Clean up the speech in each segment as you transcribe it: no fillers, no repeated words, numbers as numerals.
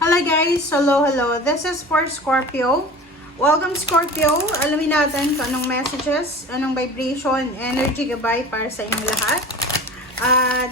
Hello guys! Hello! This is for Scorpio. Welcome Scorpio! Alamin natin kung anong messages, anong vibration, energy gabay para sa inyong lahat.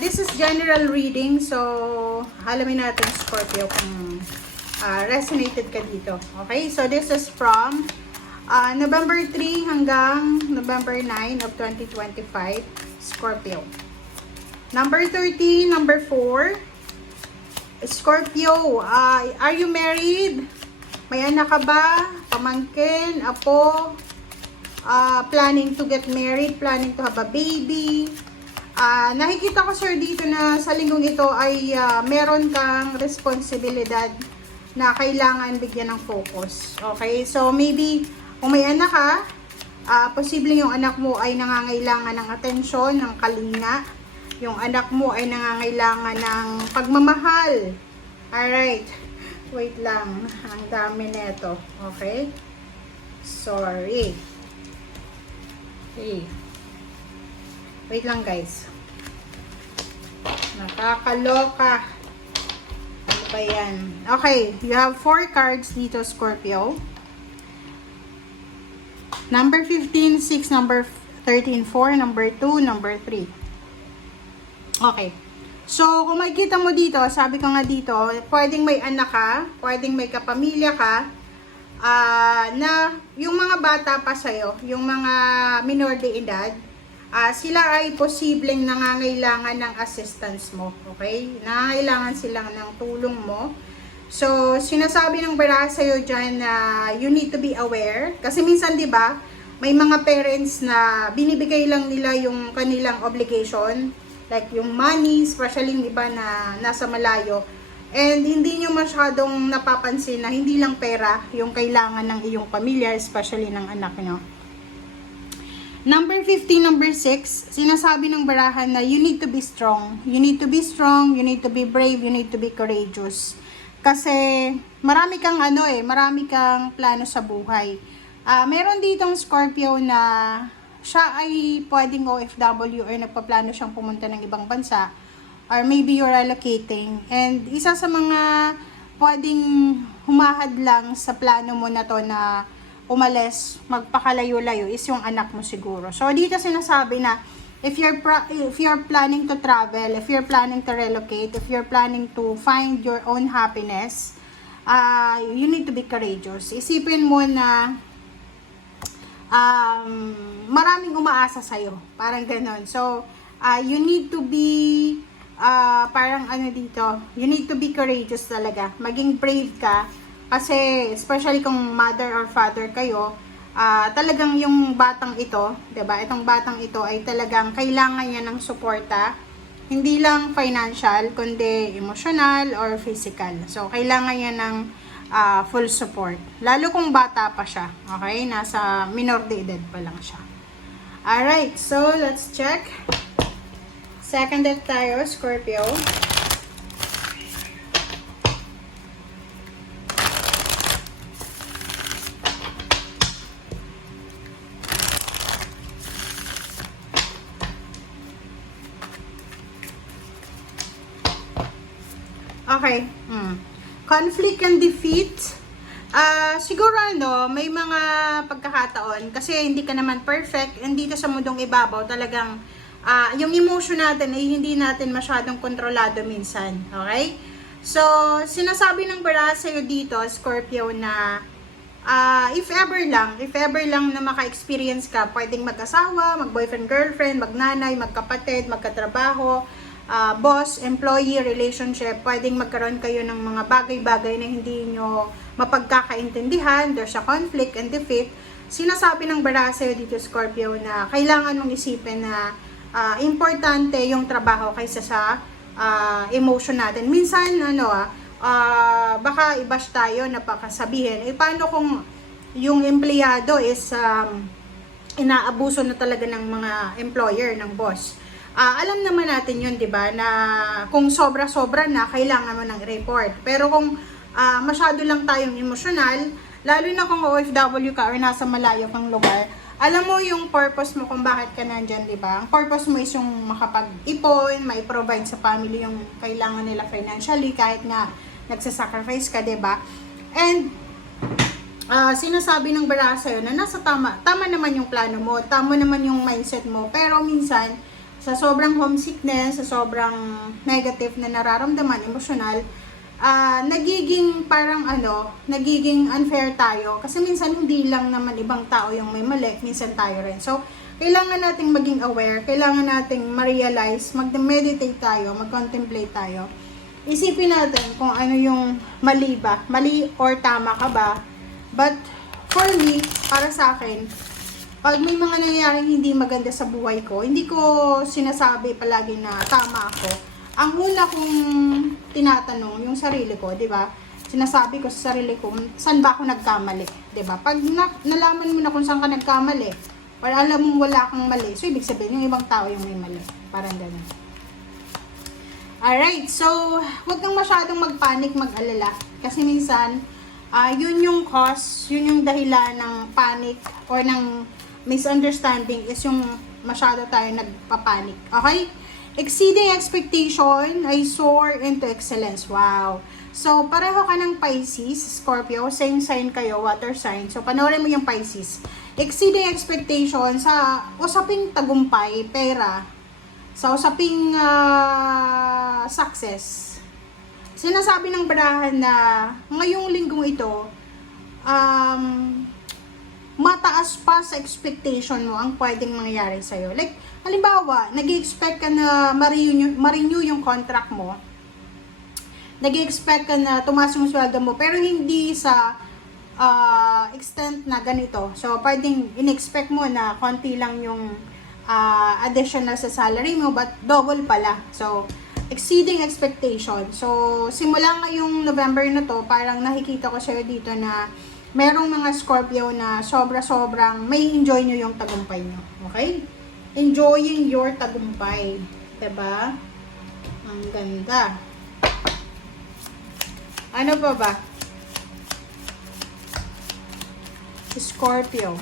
This is general reading, so alamin natin Scorpio kung resonated ka dito. Okay? So this is from November 3 hanggang November 9 of 2025, Scorpio. Number 13, number 4, Scorpio, are you married? May anak ka ba? Pamangkin? Apo? Planning to get married? Planning to have a baby? Nakikita ko sir dito na sa linggong ito ay meron kang responsibilidad na kailangan bigyan ng focus. Okay? So maybe kung may anak ka, posibleng yung anak mo ay nangangailangan ng atensyon, ng kalinga. Yung anak mo ay nangangailangan ng pagmamahal. Alright. Wait lang. Ang dami nito. Okay? Sorry. Okay. Wait lang guys. Nakakaloka. Ano ba yan? Okay. You have 4 cards dito, Scorpio. Number 15, 6, number 13, 4, number 2, number 3. Okay. So, kung makikita mo dito, sabi ko nga dito, pwedeng may anak ka, pwedeng may kapamilya ka, na yung mga bata pa sa'yo, yung mga minor de edad, sila ay posibleng nangangailangan ng assistance mo. Okay? Nangangailangan sila ng tulong mo. So, sinasabi ng bara sa'yo dyan na you need to be aware. Kasi minsan, di ba, may mga parents na binibigay lang nila yung kanilang obligation, like yung money, especially yung iba na nasa malayo. And hindi nyo masyadong napapansin na hindi lang pera yung kailangan ng iyong pamilya, especially ng anak nyo. Number 15, number 6, sinasabi ng barahan na you need to be strong. You need to be strong, you need to be brave, you need to be courageous. Kasi marami kang marami kang plano sa buhay. Meron ditong Scorpio na siya ay pwedeng OFW or nagpaplano siyang pumunta ng ibang bansa, or maybe you're relocating, and isa sa mga pwedeng humahad lang sa plano mo na to na umalis, magpakalayo-layo is yung anak mo siguro. So dito sinasabi na if you're planning to travel, if you're planning to relocate, if you're planning to find your own happiness, you need to be courageous. Isipin mo na maraming umaasa sa'yo. Parang ganon. So, you need to be, you need to be courageous talaga. Maging brave ka. Kasi, especially kung mother or father kayo, talagang yung batang ito, diba? Itong batang ito ay talagang kailangan niya ng suporta. Hindi lang financial, kundi emotional or physical. So, kailangan niya ng full support. Lalo kung bata pa siya. Okay? Nasa minor de edad pa lang siya. Alright. So, let's check. Second deck tayo, Scorpio. Okay. Conflict and defeat. Siguro may mga pagkakataon kasi hindi ka naman perfect, and dito sa mundong ibabaw talagang yung emotion natin ay hindi natin masyadong kontrolado minsan. Okay? So, sinasabi ng bara sa'yo dito, Scorpio, na if ever lang na maka-experience ka, pwedeng mag-asawa, mag-boyfriend, girlfriend, magnanay, magkapatid, magkatrabaho, boss, employee, relationship, pwedeng magkaroon kayo ng mga bagay-bagay na hindi nyo mapagkakaintindihan, there's a conflict and defeat. Sinasabi ng bara sa'yo dito, Scorpio, na kailangan mong isipin na importante yung trabaho kaysa sa emotion natin. Minsan, baka i-bash tayo na pakasabihin, paano kung yung empleyado is inaabuso na talaga ng mga employer, ng boss? Alam naman natin yun, di ba, na kung sobra-sobra na, kailangan mo ng report. Pero kung masyado lang tayong emosyonal, lalo na kung OFW ka or nasa malayo kang lugar, alam mo yung purpose mo kung bakit ka nandyan, di ba? Ang purpose mo is yung makapag-ipon, mai-provide sa family yung kailangan nila financially, kahit nga nagsasacrifice ka, diba? And, sinasabi ng baraha sa'yo na nasa tama naman yung plano mo, tama naman yung mindset mo, pero minsan, sa sobrang homesickness, sa sobrang negative na nararamdaman, emosyonal, nagiging parang nagiging unfair tayo, kasi minsan hindi lang naman ibang tao yung may mali, minsan tayo rin. So, kailangan nating maging aware, kailangan nating ma-realize, mag-meditate tayo, mag-contemplate tayo. Isipin natin kung ano yung mali ba, mali or tama ka ba. But, for me, para sa akin, pag may mga nangyayaring hindi maganda sa buhay ko, hindi ko sinasabi palagi na tama ako. Ang una kong tinatanong, yung sarili ko, di ba? Sinasabi ko sa sarili ko, saan ba ako nagkamali? Di ba? Pag nalaman mo na kung saan ka nagkamali, or alam mo wala kang mali, so ibig sabihin, yung ibang tao yung may mali. Parang ganun. Alright, so, huwag kang masyadong magpanik, mag-alala. Kasi minsan, yun yung cause, yun yung dahilan ng panic or ng misunderstanding is yung masyado tayo nagpapanik. Okay? Exceeding expectation, I soar into excellence. Wow! So, pareho ka ng Pisces, Scorpio, same sign kayo, water sign. So, panoorin mo yung Pisces. Exceeding expectation sa usaping tagumpay, pera, sa usaping success. Sinasabi ng barahan na ngayong linggong ito, mataas pa sa expectation mo ang pwedeng mangyari sa'yo. Like, halimbawa, nag-i-expect ka na ma-renew yung contract mo. Nag-i-expect ka na tumaas yung sweldo mo, pero hindi sa extent na ganito. So, pwedeng in-expect mo na konti lang yung additional sa salary mo, but double pala. So, exceeding expectation. So, simula ngayong November na to, parang nakikita ko sa'yo dito na merong mga Scorpio na sobra-sobrang may enjoy nyo yung tagumpay nyo. Okay? Enjoying your tagumpay. Diba? Ang ganda. Ano pa ba? Scorpio.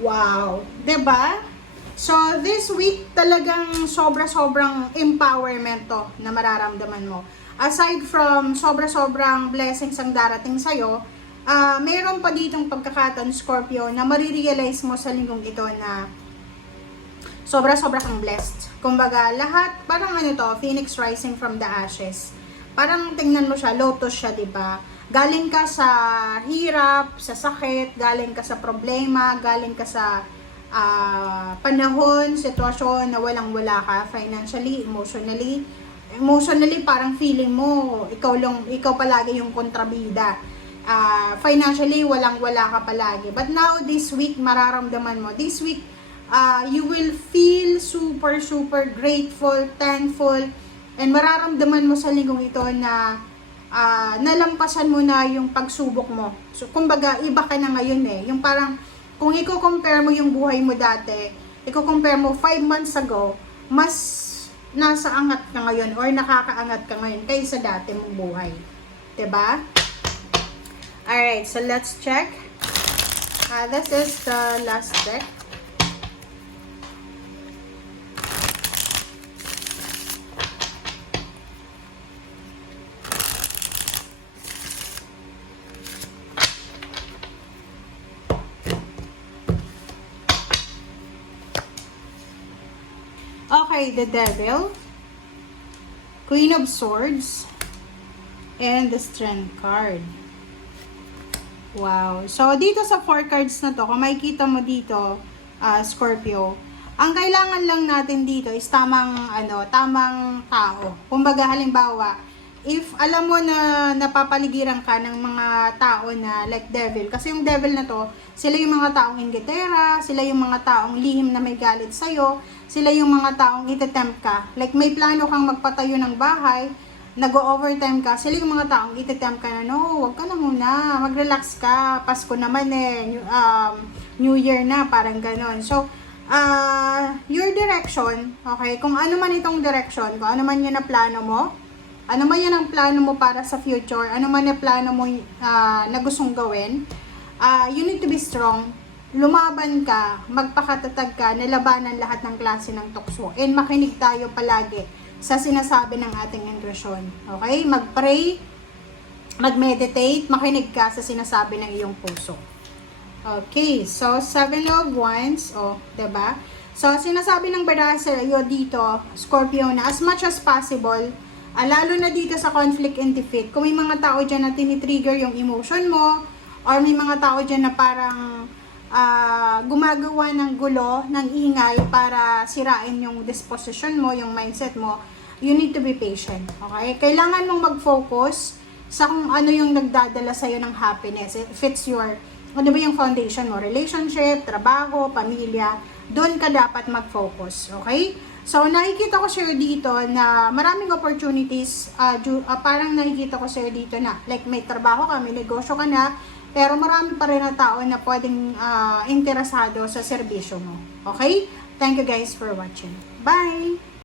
Wow! 'Di ba? So, this week talagang sobra-sobrang empowerment to na mararamdaman mo. Aside from sobra-sobrang blessings ang darating sa'yo, mayroon pa ditong pagkakataon, Scorpio, na marirealize mo sa linggong ito na sobra-sobra kang blessed. Kumbaga, lahat, parang Phoenix rising from the ashes. Parang tingnan mo siya, lotus siya, 'di ba? Galing ka sa hirap, sa sakit, galing ka sa problema, galing ka sa panahon, sitwasyon na walang-wala ka financially, emotionally. Emotionally, parang feeling mo ikaw palagi yung kontrabida. Financially, walang-wala ka palagi. But now, this week, mararamdaman mo. This week, you will feel super, super grateful, thankful, and mararamdaman mo sa linggong ito na nalampasan mo na yung pagsubok mo. So, kumbaga, iba ka na ngayon eh. Yung parang, kung i-compare mo yung buhay mo dati, i-compare mo 5 months ago, mas nasa angat ka ngayon or nakakaangat ka ngayon kaysa dati mong buhay. 'Di ba? Alright, so let's check. This is the last deck. Okay, the Devil, Queen of Swords, and the Strength card. Wow. So, dito sa 4 cards na to, kung makikita mo dito, Scorpio, ang kailangan lang natin dito is tamang tao. Kumbaga, halimbawa, if alam mo na napapaligiran ka ng mga tao na like devil, kasi yung devil na to, sila yung mga taong inggitera, sila yung mga taong lihim na may galit sa'yo, sila yung mga taong itetempt ka. Like may plano kang magpatayo ng bahay, nag-overtime ka, sila yung mga taong itetempt ka na, no, wag ka na muna, mag-relax ka, Pasko naman New Year na, parang ganon. So, your direction, okay, kung ano man itong direction, kung ano man yun na plano mo, ano man yan ang plano mo para sa future, ano man yung plano mo na gustong gawin, you need to be strong. lumaban ka, magpakatatag ka, nalabanan lahat ng klase ng tukso. And makinig tayo palagi sa sinasabi ng ating intuition. Okay? Mag-pray, mag-meditate, makinig ka sa sinasabi ng iyong puso. Okay, so 7 of Wands, diba? So, sinasabi ng baraha sa iyo dito, Scorpio, na as much as possible, lalo na dito sa conflict and defeat, kung may mga tao dyan na tinitrigger yung emotion mo, or may mga tao dyan na parang gumagawa ng gulo, ng ingay para sirain yung disposition mo, yung mindset mo, you need to be patient. Okay? Kailangan mong mag-focus sa kung ano yung nagdadala sa'yo ng happiness. If it's your, ano ba yung foundation mo? Relationship, trabaho, pamilya, doon ka dapat mag-focus. Okay? So, nakikita ko sa'yo dito na maraming opportunities, parang nakikita ko sa'yo dito na, like may trabaho ka, may negosyo ka na, pero marami pa rin na tao na pwedeng interesado sa serbisyo mo. Okay? Thank you guys for watching. Bye!